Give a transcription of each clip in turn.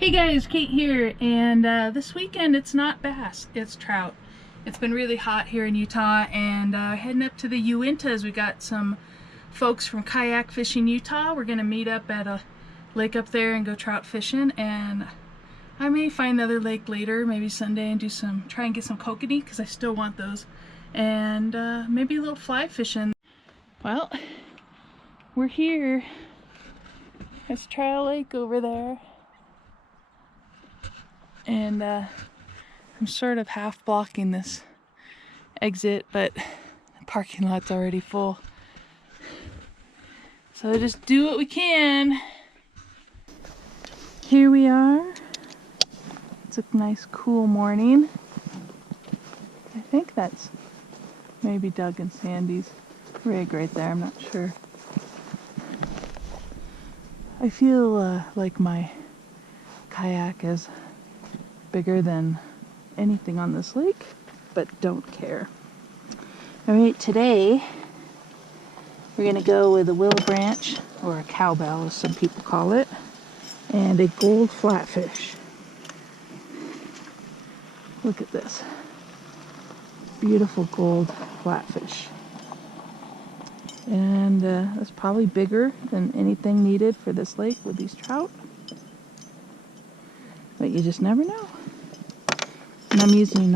Hey guys, Kate here, and this weekend it's not bass, it's trout. It's been really hot here in Utah, and heading up to the Uintas. We got some folks from Kayak Fishing Utah. We're gonna meet up at a lake up there and go trout fishing, and I may find another lake later, maybe Sunday, and try and get some kokanee because I still want those, and maybe a little fly fishing. Well, we're here. There's Trial Lake over there. And I'm sort of half blocking this exit, but the parking lot's already full. So just do what we can. Here we are. It's a nice cool morning. I think that's maybe Doug and Sandy's rig right there, I'm not sure. I feel like my kayak is bigger than anything on this lake, but don't care. Alright, today we're gonna go with a willow branch, or a cowbell as some people call it, and a gold flatfish. Look at this. Beautiful gold flatfish. And that's probably bigger than anything needed for this lake with these trout. But you just never know. And I'm using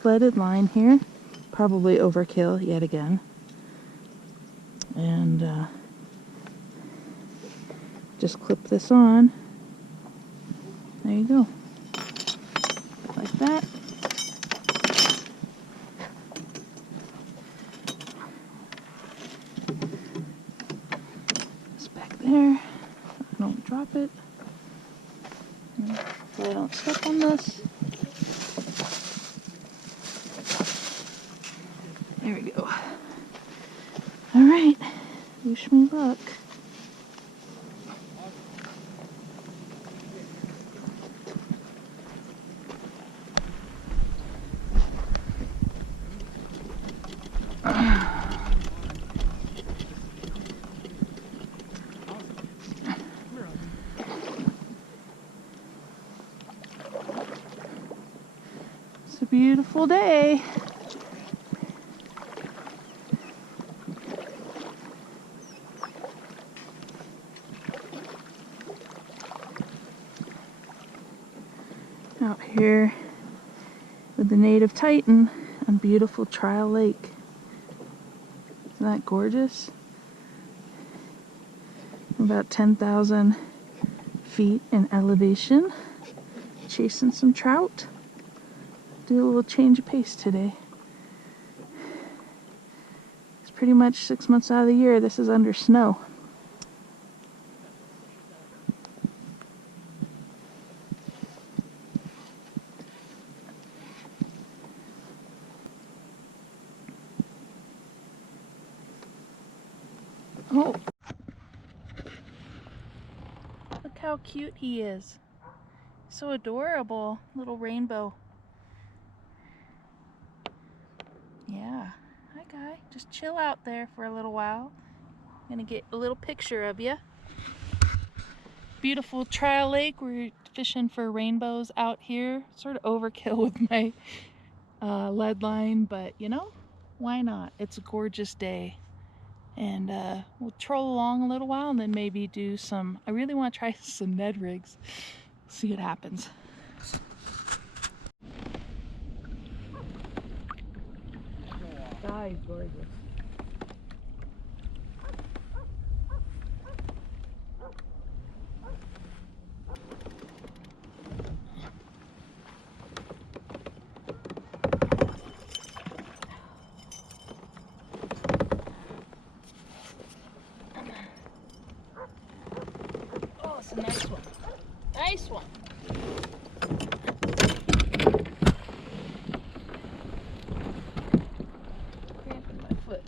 threaded line here. Probably overkill yet again. And just clip this on. There you go. Like that. It's back there. Don't drop it. So I don't step on this. There we go. Alright, wish me luck. It's a beautiful day. Out here with the Native Titan on beautiful Trial Lake. Isn't that gorgeous? About 10,000 feet in elevation. Chasing some trout. Do a little change of pace today. It's pretty much 6 months out of the year this is under snow. Oh, look how cute he is. So adorable, little rainbow. Yeah, hi guy, just chill out there for a little while. Gonna get a little picture of you. Beautiful Trial Lake, we're fishing for rainbows out here. Sort of overkill with my lead line, but you know, why not? It's a gorgeous day. And we'll troll along a little while and then maybe do some, I really want to try some Ned rigs. See what happens. Guy's gorgeous. Oh, it's a nice one. Nice one. Cramping my foot.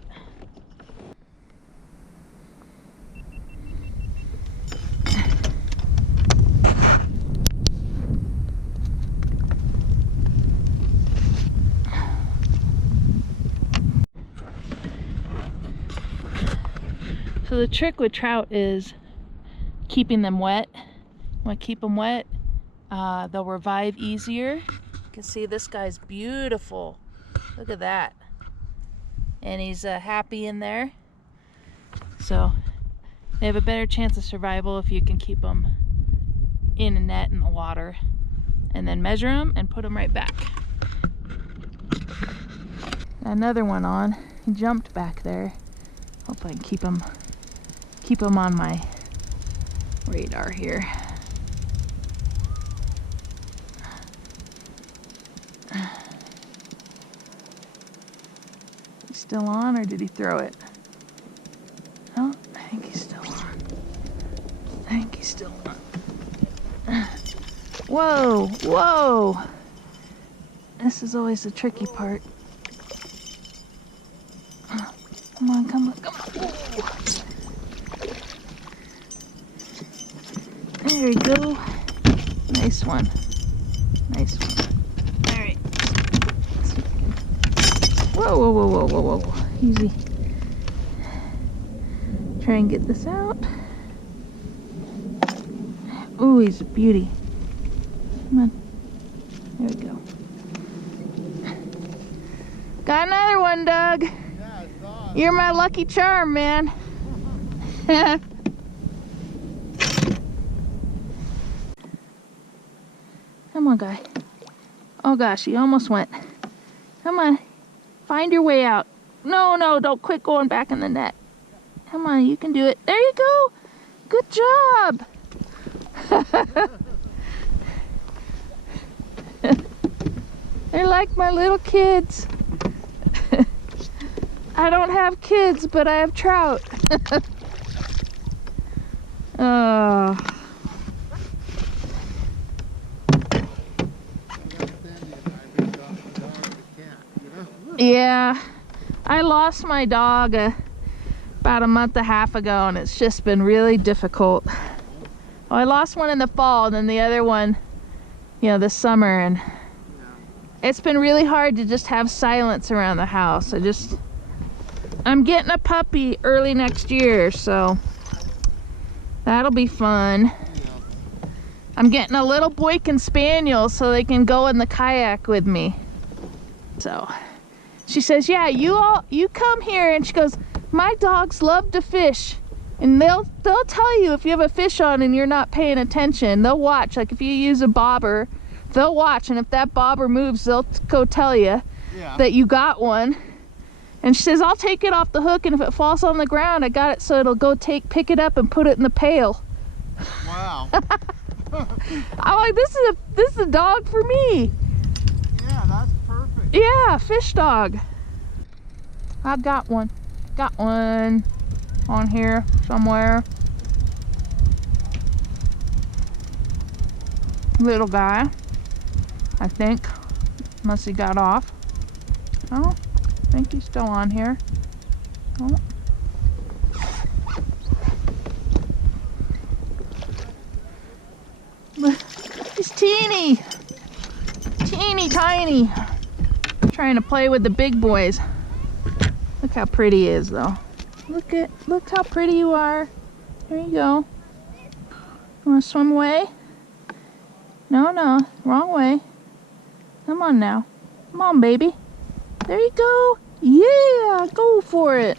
So the trick with trout is keeping them wet want to keep them wet. They'll revive easier. You can see this guy's beautiful. Look at that. And he's happy in there. So they have a better chance of survival if you can keep them in a net in the water. And then measure them and put them right back. Another one on. He jumped back there. Hope I can keep him on my radar here. He's still on, or did he throw it? Oh, I think he's still on. I think he's still on. Whoa, whoa! This is always the tricky part. Come on, come on, come on. There we go. Nice one. Nice one. All right. Whoa, whoa, whoa, whoa, whoa, whoa. Easy. Try and get this out. Ooh, he's a beauty. Come on. There we go. Got another one, Doug. Yeah, I saw it. You're my lucky charm, man. Come on, guy. Oh gosh, he almost went. Come on. Find your way out. No, no, don't quit going back in the net. Come on, you can do it. There you go. Good job. They're like my little kids. I don't have kids, but I have trout. Oh. Yeah, I lost my dog about a month and a half ago, and it's just been really difficult. Well, I lost one in the fall, and then the other one, you know, this summer, and it's been really hard to just have silence around the house. I'm getting a puppy early next year, so that'll be fun. I'm getting a little Boykin Spaniel so they can go in the kayak with me. So she says, yeah, you come here, and she goes, my dogs love to fish, and they'll tell you if you have a fish on and you're not paying attention. They'll watch. Like if you use a bobber, they'll watch, and if that bobber moves, they'll go tell you that you got one. And she says, I'll take it off the hook, and if it falls on the ground, I got it so it'll go pick it up and put it in the pail. Wow. I'm like, this is a dog for me. Yeah, that's perfect. Yeah, fish dog. I've got one. Got one on here somewhere. Little guy, I think, unless he got off. Oh, I think he's still on here. Oh. He's teeny tiny. Trying to play with the big boys. Look how pretty he is, though. Look how pretty you are. There you go. You want to swim away? No, wrong way. Come on now. Come on, baby. There you go. Yeah, go for it.